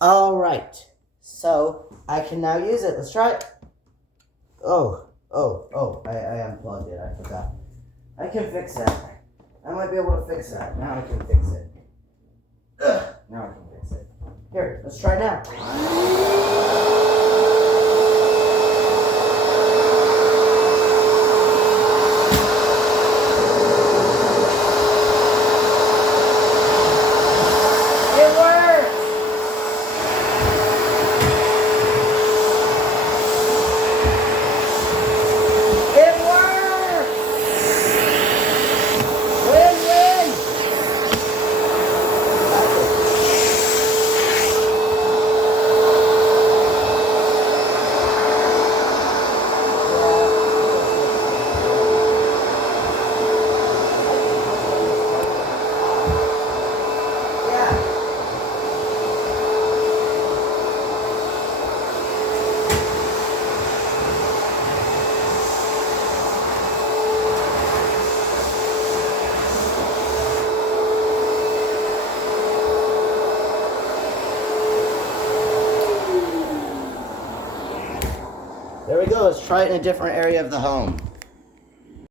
All right. So I can now use it. Let's try it. I unplugged it. I forgot. I can fix that. I might be able to fix that. Now I can fix it. Now I can fix it. Here, let's try now. It works! It works! Win-win! Yeah. There we go. Let's try it in a different area of the home.